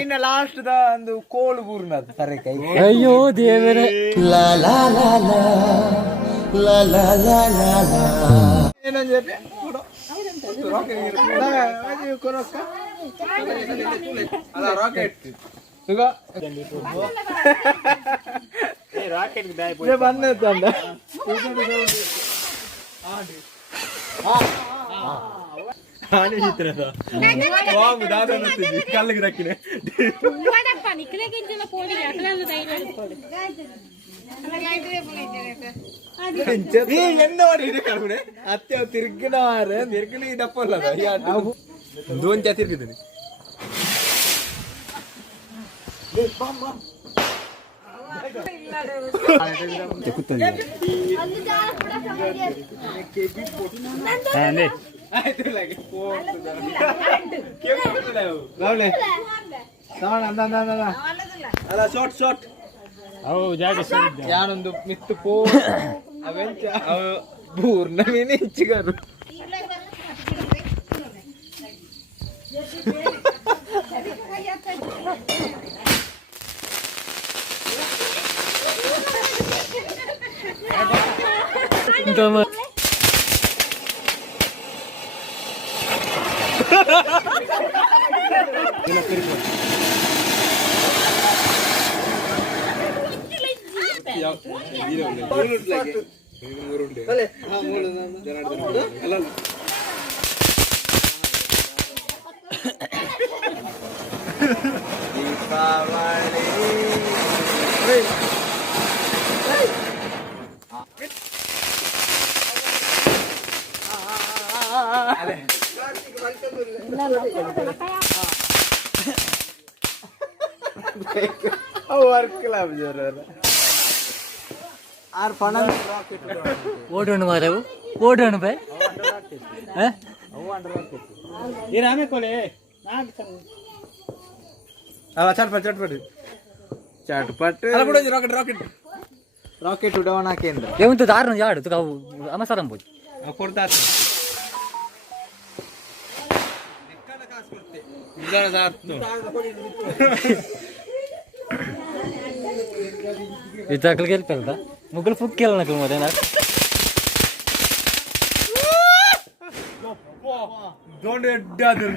ಇನ್ನ last the ಒಂದು ಕೋಳು ಬೂರ್ನ ತರೆ ಕೈ ಅಯ್ಯೋ ದೇವರೇ ಲಾ ಲಾ ಲಾ ಲಾ ಲಾ ಲಾ ಲಾ ಲಾ ಲಾ ಏನಂದ್ರೆ ರಾಕೆಟ್ ಈಗ ಬಂದ ಕಲ್ಲಿಗೆ ದಕ್ಕಿನ ಅತ್ತೆ ತಿರ್ಗಿನ ತಿರ್ಗಿನ ದಪ್ಪಲ್ಲ ದೋನ್ ಜಾ ತಿರ್ಗಿದ್ದೀನಿ ಶಾರ್ಟ್ ಶಾರ್ಟ್ ಯಾನೊಂದು ಮಿತ್ತು ಪೋ ಅವೆಂಚ ಬೂರ್ನ ಮೀನು ಹೆಚ್ಚಿಗಾರು ಓಡೋಣ ಮಾರವು ಓಡೋಣ ಬೈ ಚಟ್ಪಟ್ ಚಟ್ಪಟ್ ಚಟ್ಪಟ್ ರಾಕೆಟ್ ರಾಕೆಟ್ ರಾಕೆಟ್ ಉಡವಣ ಕೇಂದ್ರ ఏముంది దారుణం యాడు తుక అమసరం పోయి ಕೊಡ್ತಾ ఇతకలకి వెళ్ళిపోతా ముగ్గులు ఫుక్కి వెళ్ళనకు మరి నాకు ದೊಡ್ಡ ಎಡ್ಡಾದ್ರು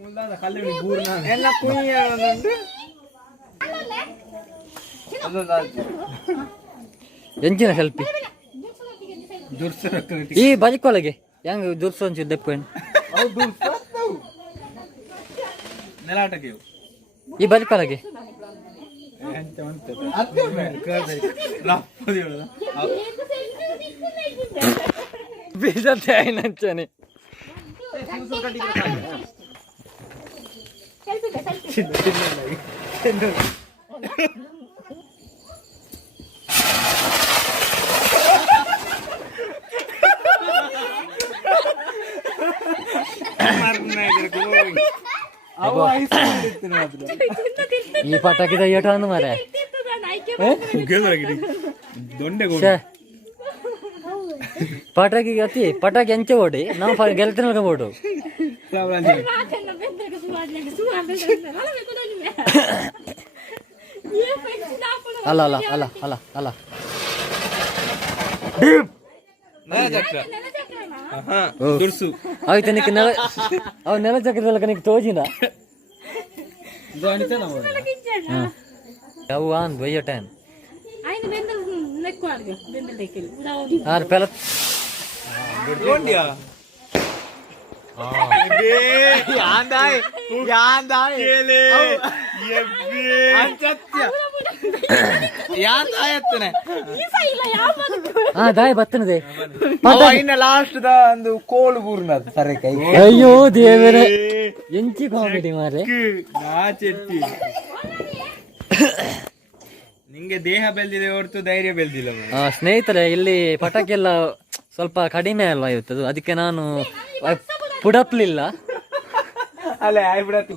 ಮುಂದಾದ ಕಲ್ಲಿನ ಬೂರ್ನ ಎಲ್ಲ ಕುಯ್ಯಂಡು ಎಂಚಿನ ಸೆಲ್ಫಿ ಈ ಬದುಕೊಳಗೆ ಹೆಂಗ್ ದುರ್ಸು ಅನ್ಸಿದ್ದು ದಪ್ಪೇನು ನೆಲಾಟಕ್ಕೆ ಈ ಬದುಕೊಳಗೆ ಬೀಜತೆ ನಂಚನೆ ಈ ಪಟಾಕಿದ ಏಟ ಅಂದು ಮಾರೆ ಪಟಾಕಿ ಅತಿ ಪಟಾಕಿ ಎಂಚೆ ಓಡಿ ನಾವು ಗೆಲ್ತಿನ ಓಡು ಅಲ್ಲ ಅಲ್ಲ ಅಲ್ಲ ಅಲ್ಲ ಅಲ್ಲ అయితే నీకు నెల చక్రాలకు నీకు తోచిందా అవు ఆన్ వెయ్య టైం పెల ದಾಯ ಬತ್ತನದೆ ಇನ್ನ ಲಾಸ್ಟ್ ದ ಒಂದು ಕೋಳು ಬೂರ್ನ ತರೆ ಕೈ ಅಯ್ಯೋ ದೇವರೇ ಎಂಚಿ ಕಾಮಿಡಿ ಮಾರೆ ನಿಂಗೆ ದೇಹ ಬೆಳೆದಿದೆ ಹೊರತು ಧೈರ್ಯ ಬೆಳೆದಿಲ್ಲ. ಸ್ನೇಹಿತರೆ, ಇಲ್ಲಿ ಪಟಾಕಿ ಎಲ್ಲ ಸ್ವಲ್ಪ ಕಡಿಮೆ ಅಲ್ವಾ ಇವತ್ತು, ಅದಕ್ಕೆ ನಾನು ಪುಡಪ್ಲಿಲ್ಲ. ಅಲ್ಲೇ ಆಯ್ಬಿಡತ್ತು.